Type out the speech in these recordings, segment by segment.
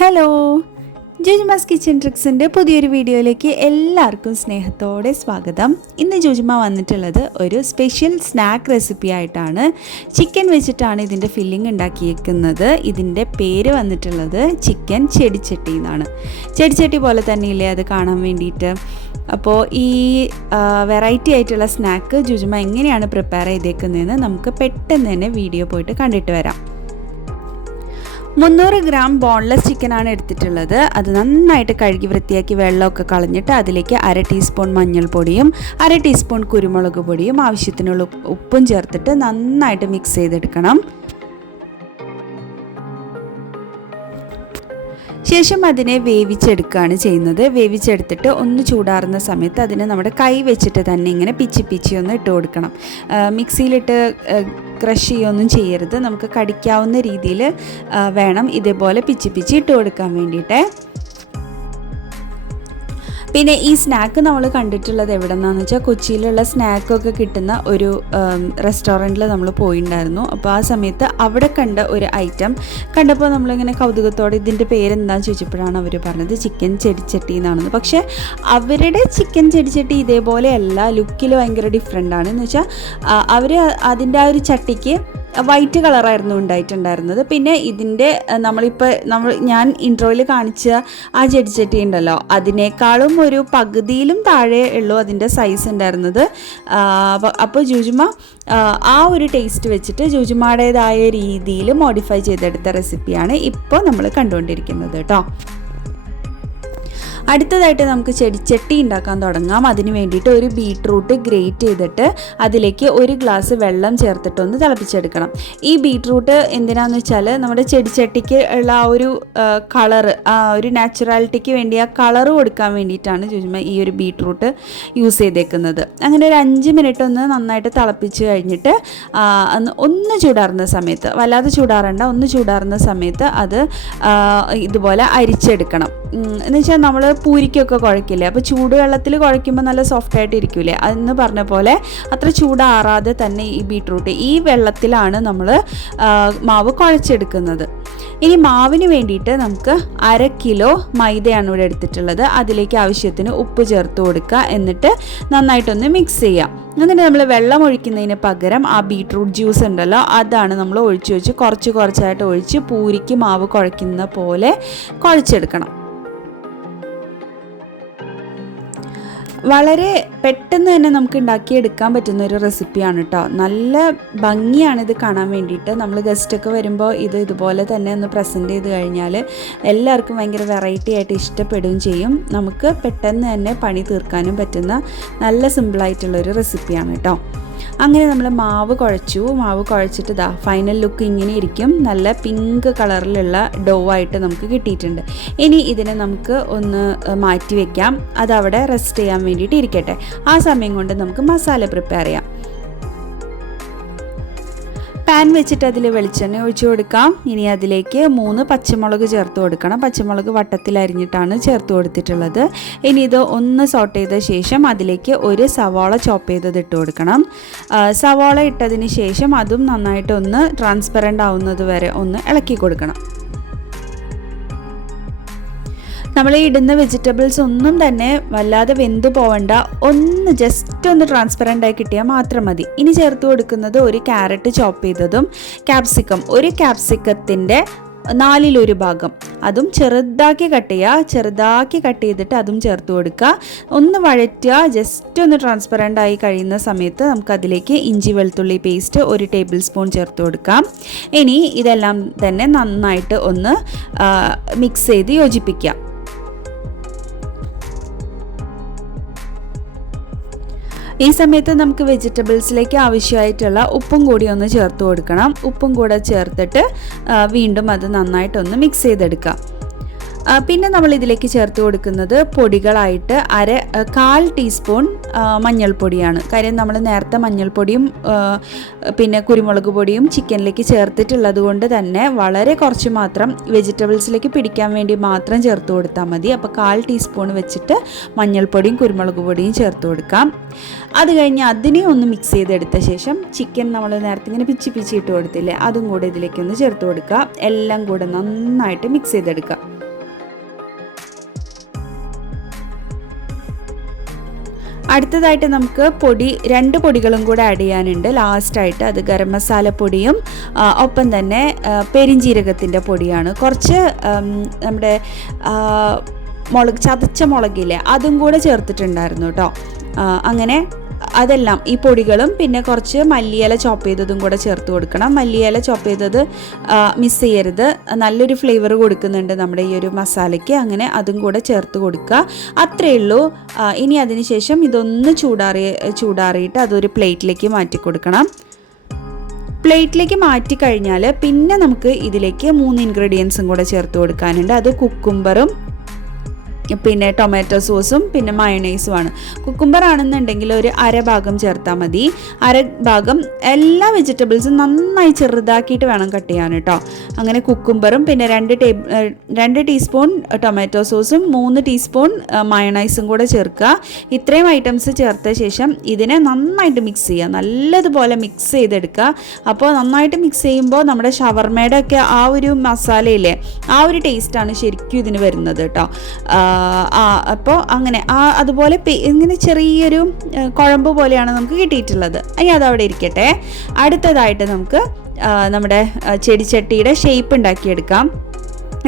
Hello, ജോജിമാസ് kitchen ട്രിക്സിൻ്റെ പുതിയൊരു വീഡിയോയിലേക്ക് എല്ലാവർക്കും സ്നേഹത്തോടെ സ്വാഗതം. ഇന്ന് ജോജിമ വന്നിട്ടുള്ളത് ഒരു സ്പെഷ്യൽ സ്നാക്ക് റെസിപ്പി ആയിട്ടാണ്. ചിക്കൻ വെച്ചിട്ടാണ് ഇതിൻ്റെ ഫില്ലിംഗ് ഉണ്ടാക്കിയിരിക്കുന്നത്. ഇതിൻ്റെ പേര് വന്നിട്ടുള്ളത് ചിക്കൻ ചെടിച്ചട്ടി എന്നാണ്. ചെടിച്ചട്ടി പോലെ തന്നെയില്ലേ അത് കാണാൻ വേണ്ടിയിട്ട്. അപ്പോൾ ഈ വെറൈറ്റി ആയിട്ടുള്ള സ്നാക്ക് ജോജിമ എങ്ങനെയാണ് പ്രിപ്പയർ ചെയ്തേക്കുന്നതെന്ന് നമുക്ക് പെട്ടെന്ന് തന്നെ വീഡിയോ പോയിട്ട് കണ്ടിട്ട് വരാം. 300 ഗ്രാം ബോൺലെസ് ചിക്കനാണ് എടുത്തിട്ടുള്ളത്. അത് നന്നായിട്ട് കഴുകി വൃത്തിയാക്കി വെള്ളമൊക്കെ കളഞ്ഞിട്ട് അതിലേക്ക് 1/2 ടീസ്പൂൺ മഞ്ഞൾപ്പൊടിയും 1/2 ടീസ്പൂൺ കുരുമുളക് പൊടിയും ആവശ്യത്തിനുള്ള ഉപ്പും ചേർത്തിട്ട് നന്നായിട്ട് മിക്സ് ചെയ്തെടുക്കണം. ശേഷം അതിനെ വേവിച്ചെടുക്കുകയാണ് ചെയ്യുന്നത്. വേവിച്ചെടുത്തിട്ട് ഒന്ന് ചൂടാറുന്ന സമയത്ത് അതിനെ നമ്മുടെ കൈ വെച്ചിട്ട് തന്നെ ഇങ്ങനെ പിച്ചി ഒന്ന് ഇട്ട് കൊടുക്കണം. മിക്സിയിലിട്ട് ക്രഷ് ചെയ്യുകയൊന്നും ചെയ്യരുത്. നമുക്ക് കടിക്കാവുന്ന രീതിയിൽ വേണം ഇതേപോലെ പിച്ചി ഇട്ട് കൊടുക്കാൻ വേണ്ടിയിട്ട്. പിന്നെ ഈ സ്നാക്ക് നമ്മൾ കണ്ടിട്ടുള്ളത് എവിടെ നിന്നാണെന്ന് വെച്ചാൽ കൊച്ചിയിലുള്ള സ്നാക്കൊക്കെ കിട്ടുന്ന ഒരു റെസ്റ്റോറൻറ്റിൽ നമ്മൾ പോയിട്ടുണ്ടായിരുന്നു. അപ്പോൾ ആ സമയത്ത് അവിടെ കണ്ട ഒരു ഐറ്റം കണ്ടപ്പോൾ നമ്മളിങ്ങനെ കൗതുകത്തോടെ ഇതിൻ്റെ പേരെന്താണെന്ന് ചോദിച്ചപ്പോഴാണ് അവർ പറഞ്ഞത് ചിക്കൻ ചെടിച്ചട്ടി എന്നാണെന്ന്. പക്ഷേ അവരുടെ ചിക്കൻ ചെടിച്ചട്ടി ഇതേപോലെയല്ല, ലുക്കിൽ ഭയങ്കര ഡിഫറെൻ്റാണ്. എന്ന് വെച്ചാൽ അവർ അതിൻ്റെ ആ ഒരു ചട്ടിക്ക് വൈറ്റ് കളറായിരുന്നു ഉണ്ടായിട്ടുണ്ടായിരുന്നത്. പിന്നെ ഇതിൻ്റെ ഞാൻ ഇൻട്രോയിൽ കാണിച്ച ആ ചെടിച്ചട്ടി ഉണ്ടല്ലോ, അതിനേക്കാളും ഒരു പകുതിയിലും താഴെ ഉള്ളൂ അതിൻ്റെ സൈസ് ഉണ്ടായിരുന്നത്. അപ്പോൾ ജോജിമ ആ ഒരു ടേസ്റ്റ് വെച്ചിട്ട് ജോജിമയുടേതായ രീതിയിൽ മോഡിഫൈ ചെയ്തെടുത്ത റെസിപ്പിയാണ് ഇപ്പോൾ നമ്മൾ കണ്ടുകൊണ്ടിരിക്കുന്നത് കേട്ടോ. അടുത്തതായിട്ട് നമുക്ക് ചെടിച്ചട്ടി ഉണ്ടാക്കാൻ തുടങ്ങാം. അതിന് വേണ്ടിയിട്ട് ഒരു ബീട്രൂട്ട് ഗ്രേറ്റ് ചെയ്തിട്ട് അതിലേക്ക് 1 ഗ്ലാസ് വെള്ളം ചേർത്തിട്ടൊന്ന് തിളപ്പിച്ചെടുക്കണം. ഈ ബീട്രൂട്ട് എന്തിനാന്ന് വെച്ചാൽ നമ്മുടെ ചെടിച്ചട്ടിക്ക് ഉള്ള ആ ഒരു കളറ്, ആ ഒരു നാച്ചുറാലിറ്റിക്ക് വേണ്ടി ആ കളറ് കൊടുക്കാൻ വേണ്ടിയിട്ടാണ് ചുമ്മാ ഈ ഒരു ബീട്രൂട്ട് യൂസ് ചെയ്തേക്കുന്നത്. അങ്ങനെ ഒരു 5 മിനിറ്റ് ഒന്ന് നന്നായിട്ട് തിളപ്പിച്ച് കഴിഞ്ഞിട്ട് ഒന്ന് ചൂടാറുന്ന സമയത്ത്, വല്ലാതെ ചൂടാറണ്ട, ഒന്ന് ചൂടാറുന്ന സമയത്ത് അത് ഇതുപോലെ അരിച്ചെടുക്കണം. എന്ന് വെച്ചാൽ നമ്മൾ പൂരിക്കൊക്കെ കുഴക്കില്ലേ, അപ്പോൾ ചൂടുവെള്ളത്തിൽ കുഴയ്ക്കുമ്പോൾ നല്ല സോഫ്റ്റായിട്ട് ഇരിക്കില്ലേ, അതെന്ന് പറഞ്ഞ പോലെ അത്ര ചൂടാറാതെ തന്നെ ഈ ബീട്രൂട്ട് ഈ വെള്ളത്തിലാണ് നമ്മൾ മാവ് കുഴച്ചെടുക്കുന്നത്. ഇനി മാവിന് വേണ്ടിയിട്ട് നമുക്ക് 1/2 കിലോ മൈദയാണ് ഇവിടെ എടുത്തിട്ടുള്ളത്. അതിലേക്ക് ആവശ്യത്തിന് ഉപ്പ് ചേർത്ത് കൊടുക്കുക. എന്നിട്ട് നന്നായിട്ടൊന്ന് മിക്സ് ചെയ്യാം. എന്നിട്ട് നമ്മൾ വെള്ളം ഒഴിക്കുന്നതിന് പകരം ആ ബീട്രൂട്ട് ജ്യൂസ് ഉണ്ടല്ലോ, അതാണ് നമ്മൾ ഒഴിച്ച് കുറച്ചായിട്ട് ഒഴിച്ച് പൂരിക്ക് മാവ് കുഴയ്ക്കുന്ന പോലെ കുഴച്ചെടുക്കണം. വളരെ പെട്ടെന്ന് തന്നെ നമുക്ക് ഉണ്ടാക്കിയെടുക്കാൻ പറ്റുന്ന ഒരു റെസിപ്പിയാണ് കേട്ടോ. നല്ല ഭംഗിയാണ് ഇത് കാണാൻ വേണ്ടിയിട്ട്. നമ്മൾ ഗസ്റ്റൊക്കെ വരുമ്പോൾ ഇതുപോലെ തന്നെ ഒന്ന് പ്രസൻറ്റ് ചെയ്ത് കഴിഞ്ഞാൽ എല്ലാവർക്കും ഭയങ്കര വെറൈറ്റി ആയിട്ട് ഇഷ്ടപ്പെടുകയും ചെയ്യും. നമുക്ക് പെട്ടെന്ന് തന്നെ പണി തീർക്കാനും പറ്റുന്ന നല്ല സിമ്പിളായിട്ടുള്ളൊരു റെസിപ്പിയാണ് കേട്ടോ. അങ്ങനെ നമ്മൾ മാവ് കുഴച്ചിട്ട് ഫൈനൽ ലുക്ക് ഇങ്ങനെ ഇരിക്കും. നല്ല പിങ്ക് കളറിലുള്ള ഡോ ആയിട്ട് നമുക്ക് കിട്ടിയിട്ടുണ്ട്. ഇനി ഇതിനെ നമുക്ക് ഒന്ന് മാറ്റി വയ്ക്കാം. അതവിടെ റെസ്റ്റ് ചെയ്യാൻ വേണ്ടിയിട്ട് ഇരിക്കട്ടെ. ആ സമയം കൊണ്ട് നമുക്ക് മസാല പ്രിപ്പയർ ചെയ്യാം. പാൻ വെച്ചിട്ട് അതിൽ വെളിച്ചെണ്ണ ഒഴിച്ചു കൊടുക്കാം. ഇനി അതിലേക്ക് 3 പച്ചമുളക് ചേർത്ത് കൊടുക്കണം. പച്ചമുളക് വട്ടത്തിൽ അരിഞ്ഞിട്ടാണ് ചേർത്ത് കൊടുത്തിട്ടുള്ളത്. ഇനി ഇത് ഒന്ന് സോട്ട് ചെയ്ത ശേഷം അതിലേക്ക് 1 സവാള ചോപ്പ് ചെയ്തത് ഇട്ട് കൊടുക്കണം. സവാള ഇട്ടതിന് ശേഷം അതും നന്നായിട്ടൊന്ന് ട്രാൻസ്പെറൻ്റ് ആവുന്നത് വരെ ഒന്ന് ഇളക്കി കൊടുക്കണം. നമ്മൾ ഇടുന്ന വെജിറ്റബിൾസ് ഒന്നും തന്നെ വല്ലാതെ വെന്തു പോവണ്ട, ഒന്ന് ജസ്റ്റ് ഒന്ന് ട്രാൻസ്പെറൻ്റ് ആയി കിട്ടിയാൽ മാത്രം മതി. ഇനി ചേർത്ത് കൊടുക്കുന്നത് 1 ക്യാരറ്റ് ചോപ്പ് ചെയ്തതും ക്യാപ്സിക്കം, 1 ക്യാപ്സിക്കത്തിൻ്റെ 4/1 ഭാഗം, അതും ചെറുതാക്കി കട്ട് ചെയ്തിട്ട് അതും ചേർത്ത് കൊടുക്കുക. ഒന്ന് വഴറ്റുക. ജസ്റ്റ് ഒന്ന് ട്രാൻസ്പെറൻ്റ് ആയി കഴിയുന്ന സമയത്ത് നമുക്കതിലേക്ക് ഇഞ്ചി വെളുത്തുള്ളി പേസ്റ്റ് 1 ടേബിൾ സ്പൂൺ ചേർത്ത് കൊടുക്കാം. ഇനി ഇതെല്ലാം തന്നെ നന്നായിട്ട് ഒന്ന് മിക്സ് ചെയ്ത് യോജിപ്പിക്കുക. ഈ സമയത്ത് നമുക്ക് വെജിറ്റബിൾസിലേക്ക് ആവശ്യമായിട്ടുള്ള ഉപ്പും കൂടി ഒന്ന് ചേർത്ത് കൊടുക്കണം. ഉപ്പും കൂടെ ചേർത്തിട്ട് വീണ്ടും അത് നന്നായിട്ടൊന്ന് മിക്സ് ചെയ്തെടുക്കാം. പിന്നെ നമ്മൾ ഇതിലേക്ക് ചേർത്ത് കൊടുക്കുന്നത് പൊടികളായിട്ട് 1/4 ടീസ്പൂൺ മഞ്ഞൾപ്പൊടിയാണ്. കാര്യം നമ്മൾ നേരത്തെ മഞ്ഞൾപ്പൊടിയും പിന്നെ കുരുമുളക് പൊടിയും ചിക്കനിലേക്ക് ചേർത്തിട്ടുള്ളത് കൊണ്ട് തന്നെ വളരെ കുറച്ച് മാത്രം വെജിറ്റബിൾസിലേക്ക് പിടിക്കാൻ വേണ്ടി മാത്രം ചേർത്ത് കൊടുത്താൽ മതി. അപ്പോൾ 1/4 ടീസ്പൂൺ വെച്ചിട്ട് മഞ്ഞൾപ്പൊടിയും കുരുമുളക് പൊടിയും ചേർത്ത് കൊടുക്കാം. അത് കഴിഞ്ഞ് അതിനെ ഒന്ന് മിക്സ് ചെയ്തെടുത്ത ശേഷം ചിക്കൻ നമ്മൾ നേരത്തെ ഇങ്ങനെ പിച്ചി ഇട്ട് കൊടുത്തില്ലേ, അതും കൂടെ ഇതിലേക്കൊന്ന് ചേർത്ത് കൊടുക്കുക. എല്ലാം കൂടെ നന്നായിട്ട് മിക്സ് ചെയ്തെടുക്കുക. അടുത്തതായിട്ട് നമുക്ക് രണ്ട് പൊടികളും കൂടെ ആഡ് ചെയ്യാനുണ്ട് ലാസ്റ്റായിട്ട്. അത് ഗരം മസാല പൊടിയും ഒപ്പം തന്നെ പെരിഞ്ജീരകത്തിൻ്റെ പൊടിയാണ്. കുറച്ച് നമ്മുടെ ചതച്ച മുളകില്ലേ അതും കൂടെ ചേർത്തിട്ടുണ്ടായിരുന്നു കേട്ടോ. അങ്ങനെ അതെല്ലാം ഈ പൊടികളും പിന്നെ കുറച്ച് മല്ലിയില ചോപ്പ് ചെയ്തതും കൂടെ ചേർത്ത് കൊടുക്കണം. മല്ലിയില ചോപ്പ് ചെയ്തത് മിസ് ചെയ്യരുത്, നല്ലൊരു ഫ്ലേവർ കൊടുക്കുന്നുണ്ട് നമ്മുടെ ഈ ഒരു മസാലയ്ക്ക്. അങ്ങനെ അതും കൂടെ ചേർത്ത് കൊടുക്കുക, അത്രയേ ഉള്ളൂ. ഇനി അതിന് ശേഷം ഇതൊന്ന് ചൂടാറിയിട്ട് അതൊരു പ്ലേറ്റിലേക്ക് മാറ്റി കൊടുക്കണം. പ്ലേറ്റിലേക്ക് മാറ്റി കഴിഞ്ഞാൽ പിന്നെ നമുക്ക് ഇതിലേക്ക് 3 ഇൻഗ്രീഡിയൻസും കൂടെ ചേർത്ത് കൊടുക്കാനുണ്ട്. അത് കുക്കുംബറും പിന്നെ ടൊമാറ്റോ സോസും പിന്നെ മയണൈസുമാണ്. കുക്കുംബർ ആണെന്നുണ്ടെങ്കിൽ ഒരു അരഭാഗം ചേർത്താൽ മതി. അരഭാഗം എല്ലാ വെജിറ്റബിൾസും നന്നായി ചെറുതാക്കിയിട്ട് വേണം കട്ട് ചെയ്യാൻ കേട്ടോ. അങ്ങനെ കുക്കുംബറും പിന്നെ 2 ടീസ്പൂൺ ടൊമാറ്റോ സോസും 3 ടീസ്പൂൺ മയണൈസും കൂടെ ചേർക്കുക. ഇത്രയും ഐറ്റംസ് ചേർത്ത ശേഷം ഇതിനെ നന്നായിട്ട് മിക്സ് ചെയ്യുക, നല്ലതുപോലെ മിക്സ് ചെയ്തെടുക്കുക. അപ്പോൾ നന്നായിട്ട് മിക്സ് ചെയ്യുമ്പോൾ നമ്മുടെ ഷവർമയുടെ ഒക്കെ ആ ഒരു മസാലയില്ലേ ആ ഒരു ടേസ്റ്റാണ് ശരിക്കും ഇതിന് വരുന്നത് കേട്ടോ. അപ്പോൾ അങ്ങനെ അതുപോലെ ഇങ്ങനെ ചെറിയൊരു കുഴമ്പ് പോലെയാണ് നമുക്ക് കിട്ടിയിട്ടുള്ളത്. ഇനി അതവിടെ ഇരിക്കട്ടെ. അടുത്തതായിട്ട് നമുക്ക് നമ്മുടെ ചെടിച്ചട്ടിയുടെ ഷേപ്പ് ഉണ്ടാക്കിയെടുക്കാം.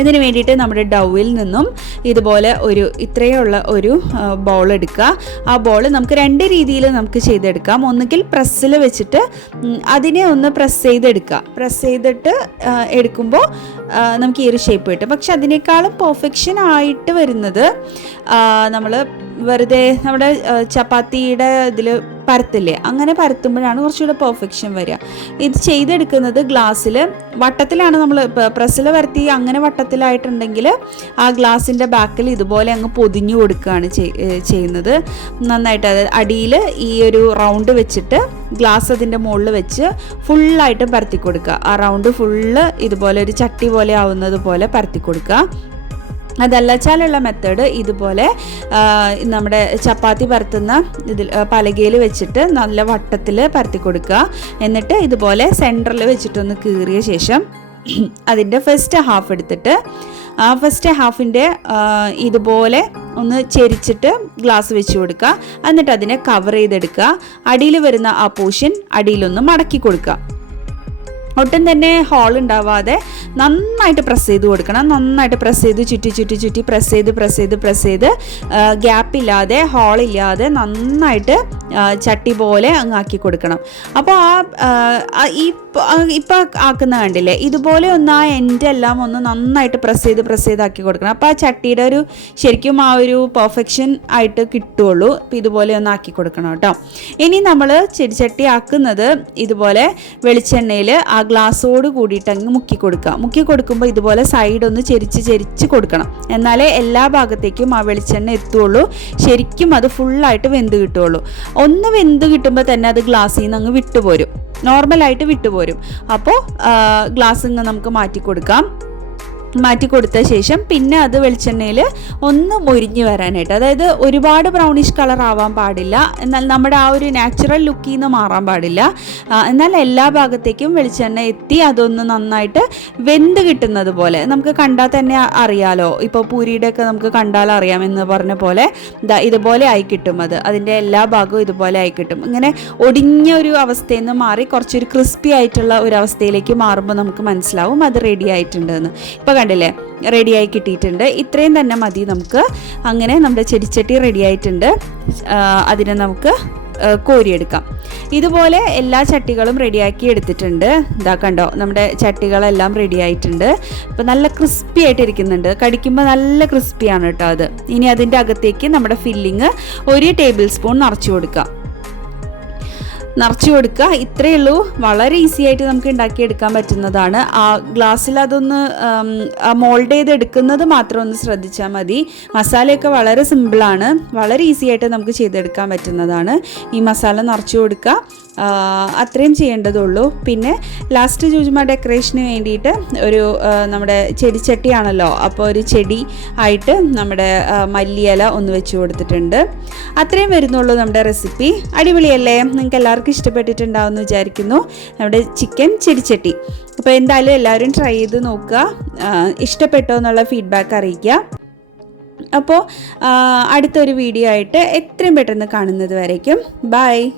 ഇതിന് വേണ്ടിയിട്ട് നമ്മുടെ ഡൗവിൽ നിന്നും ഇതുപോലെ ഇത്രയുള്ള ഒരു ബോൾ എടുക്കുക. ആ ബോൾ നമുക്ക് 2 രീതിയിൽ നമുക്ക് ചെയ്തെടുക്കാം. ഒന്നുകിൽ പ്രസ്സിൽ വെച്ചിട്ട് അതിനെ ഒന്ന് പ്രസ് ചെയ്തെടുക്കുക. പ്രസ് ചെയ്തിട്ട് എടുക്കുമ്പോൾ നമുക്ക് ഈ ഒരു ഷേപ്പ് കിട്ടും. പക്ഷെ അതിനേക്കാളും പെർഫെക്ഷൻ ആയിട്ട് വരുന്നത് നമ്മൾ വെറുതെ നമ്മുടെ ചപ്പാത്തിയുടെ ഇതിൽ പരത്തില്ലേ, അങ്ങനെ പരത്തുമ്പോഴാണ് കുറച്ചുകൂടെ പെർഫെക്ഷൻ വരിക. ഇത് ചെയ്തെടുക്കുന്നത് ഗ്ലാസ്സിൽ വട്ടത്തിലാണ്. നമ്മൾ പ്രസ്സിൽ പരത്തി അങ്ങനെ വട്ടത്തിലായിട്ടുണ്ടെങ്കിൽ ആ ഗ്ലാസിൻ്റെ ബാക്കിൽ ഇതുപോലെ അങ്ങ് പൊതിഞ്ഞു കൊടുക്കുകയാണ് ചെയ്യുന്നത്. നന്നായിട്ട് അടിയിൽ ഈ ഒരു റൗണ്ട് വെച്ചിട്ട് ഗ്ലാസ് അതിൻ്റെ മുകളിൽ വെച്ച് ഫുള്ളായിട്ട് പരത്തി കൊടുക്കുക. ആ റൗണ്ട് ഫുള്ള് ഇതുപോലെ ഒരു ചട്ടി പോലെ ആവുന്നത് പോലെ പരത്തി കൊടുക്കുക. അതല്ലച്ചാലുള്ള മെത്തേഡ് ഇതുപോലെ നമ്മുടെ ചപ്പാത്തി പരത്തുന്ന ഇതിൽ പലകയിൽ വെച്ചിട്ട് നല്ല വട്ടത്തിൽ പരത്തി കൊടുക്കുക. എന്നിട്ട് ഇതുപോലെ സെൻറ്ററിൽ വെച്ചിട്ടൊന്ന് കീറിയ ശേഷം അതിൻ്റെ ഫസ്റ്റ് ഹാഫ് എടുത്തിട്ട് ആ ഫസ്റ്റ് ഹാഫിൻ്റെ ഇതുപോലെ ഒന്ന് ചെരിച്ചിട്ട് ഗ്ലാസ് വെച്ച് കൊടുക്കുക. എന്നിട്ട് അതിനെ കവർ ചെയ്തെടുക്കുക. അടിയിൽ വരുന്ന ആ പോർഷൻ അടിയിലൊന്ന് മടക്കി കൊടുക്കുക. ഒട്ടും തന്നെ ഹോൾ ഉണ്ടാവാതെ നന്നായിട്ട് പ്രസ് ചെയ്ത് കൊടുക്കണം. നന്നായിട്ട് പ്രസ് ചെയ്ത് ചുറ്റി പ്രസ് ചെയ്ത് ഗ്യാപ്പില്ലാതെ ഹോളില്ലാതെ നന്നായിട്ട് ചട്ടി പോലെ അങ്ങ് ആക്കി കൊടുക്കണം. അപ്പോൾ ഇപ്പം ആക്കുന്ന കണ്ടില്ലേ, ഇതുപോലെ ഒന്ന് ആ എൻഡെല്ലാം ഒന്ന് നന്നായിട്ട് പ്രസ് ചെയ്ത് ആക്കി കൊടുക്കണം. അപ്പോൾ ആ ചട്ടിയുടെ ശരിക്കും ആ ഒരു പെർഫെക്ഷൻ ആയിട്ട് കിട്ടുള്ളൂ. അപ്പോൾ ഇതുപോലെ ഒന്ന് ആക്കി കൊടുക്കണം കേട്ടോ. ഇനി നമ്മൾ ചെടിച്ചട്ടി ആക്കുന്നത് ഇതുപോലെ വെളിച്ചെണ്ണയിൽ ആ ഗ്ലാസ്സോട് കൂടിയിട്ട് അങ്ങ് മുക്കി കൊടുക്കുമ്പോൾ ഇതുപോലെ സൈഡ് ഒന്ന് ചെരിച്ച് കൊടുക്കണം. എന്നാലേ എല്ലാ ഭാഗത്തേക്കും ആ വെളിച്ചെണ്ണ എത്തുള്ളൂ. ശരിക്കും അത് ഫുള്ളായിട്ട് വെന്ത് കിട്ടുള്ളൂ. ഒന്ന് വെന്ത് കിട്ടുമ്പോൾ തന്നെ അത് ഗ്ലാസ്സിൽ നിന്ന് അങ്ങ് വിട്ടുപോരും, നോർമലായിട്ട് വിട്ടുപോരും. അപ്പോൾ ഗ്ലാസ് ഇങ്ങ് നമുക്ക് മാറ്റി കൊടുത്ത ശേഷം പിന്നെ അത് വെളിച്ചെണ്ണയിൽ ഒന്ന് മൊരിഞ്ഞ് വരാനായിട്ട്, അതായത് ഒരുപാട് ബ്രൗണിഷ് കളർ ആവാൻ പാടില്ല, എന്നാൽ നമ്മുടെ ആ ഒരു നാച്ചുറൽ ലുക്കിൽ നിന്ന് മാറാൻ പാടില്ല. എന്നാൽ എല്ലാ ഭാഗത്തേക്കും വെളിച്ചെണ്ണ എത്തി അതൊന്ന് നന്നായിട്ട് വെന്ത് കിട്ടുന്നത് പോലെ നമുക്ക് കണ്ടാൽ തന്നെ അറിയാലോ. ഇപ്പോൾ പൂരിയുടെയൊക്കെ നമുക്ക് കണ്ടാൽ അറിയാമെന്ന് പറഞ്ഞ പോലെ ഇതുപോലെ ആയി കിട്ടും. അതിൻ്റെ എല്ലാ ഭാഗവും ഇതുപോലെ ആയി കിട്ടും. ഇങ്ങനെ ഒടിഞ്ഞ ഒരു അവസ്ഥയിൽ നിന്ന് മാറി കുറച്ചൊരു ക്രിസ്പി ആയിട്ടുള്ള ഒരു അവസ്ഥയിലേക്ക് മാറുമ്പോൾ നമുക്ക് മനസ്സിലാവും അത് റെഡി ആയിട്ടുണ്ടെന്ന്. ഇപ്പോൾ കണ്ടില്ലേ, റെഡിയായി കിട്ടിയിട്ടുണ്ട്. ഇത്രയും തന്നെ മതി നമുക്ക്. അങ്ങനെ നമ്മുടെ ചെടിച്ചട്ടി റെഡി ആയിട്ടുണ്ട്. അതിനെ നമുക്ക് കോരിയെടുക്കാം. ഇതുപോലെ എല്ലാ ചട്ടികളും റെഡിയാക്കി എടുത്തിട്ടുണ്ട്. ഇതാ കണ്ടോ, നമ്മുടെ ചട്ടികളെല്ലാം റെഡി ആയിട്ടുണ്ട്. ഇപ്പം നല്ല ക്രിസ്പി ആയിട്ടിരിക്കുന്നുണ്ട്, കടിക്കുമ്പോൾ നല്ല ക്രിസ്പിയാണ് കേട്ടോ അത്. ഇനി അതിൻ്റെ അകത്തേക്ക് നമ്മുടെ ഫില്ലിങ് 1 ടേബിൾ സ്പൂൺ നിറച്ചു കൊടുക്കുക. ഇത്രയേ ഉള്ളൂ. വളരെ ഈസി ആയിട്ട് നമുക്ക് ഉണ്ടാക്കിയെടുക്കാൻ പറ്റുന്നതാണ്. ആ ഗ്ലാസ്സിൽ അതൊന്ന് മോൾഡ് ചെയ്ത് എടുക്കുന്നത് മാത്രം ഒന്ന് ശ്രദ്ധിച്ചാൽ മതി. മസാലയൊക്കെ വളരെ സിമ്പിളാണ്, വളരെ ഈസി ആയിട്ട് നമുക്ക് ചെയ്തെടുക്കാൻ പറ്റുന്നതാണ്. ഈ മസാല നിറച്ചു കൊടുക്കുക, അത്രയും ചെയ്യേണ്ടതുള്ളൂ. പിന്നെ ലാസ്റ്റ് ജൂജുമ ഡെക്കറേഷന് വേണ്ടിയിട്ട് നമ്മുടെ ചെടിച്ചട്ടിയാണല്ലോ, അപ്പോൾ ഒരു ചെടി ആയിട്ട് നമ്മുടെ മല്ലിയില ഒന്ന് വെച്ച് കൊടുത്തിട്ടുണ്ട്. അത്രയും വരുന്നുള്ളൂ നമ്മുടെ റെസിപ്പി. അടിപൊളിയല്ലേ? നിങ്ങൾക്ക് എല്ലാവർക്കും ഇഷ്ടപ്പെട്ടിട്ടുണ്ടാവും എന്ന് വിചാരിക്കുന്നു നമ്മുടെ ചിക്കൻ ചെടിച്ചട്ടി. അപ്പോൾ എന്തായാലും എല്ലാവരും ട്രൈ ചെയ്ത് നോക്കുക. ഇഷ്ടപ്പെട്ടോ എന്നുള്ള ഫീഡ്ബാക്ക് അറിയിക്കുക. അപ്പോൾ അടുത്തൊരു വീഡിയോ ആയിട്ട് എത്രയും പെട്ടെന്ന് കാണുന്നത് വരയ്ക്കും ബൈ.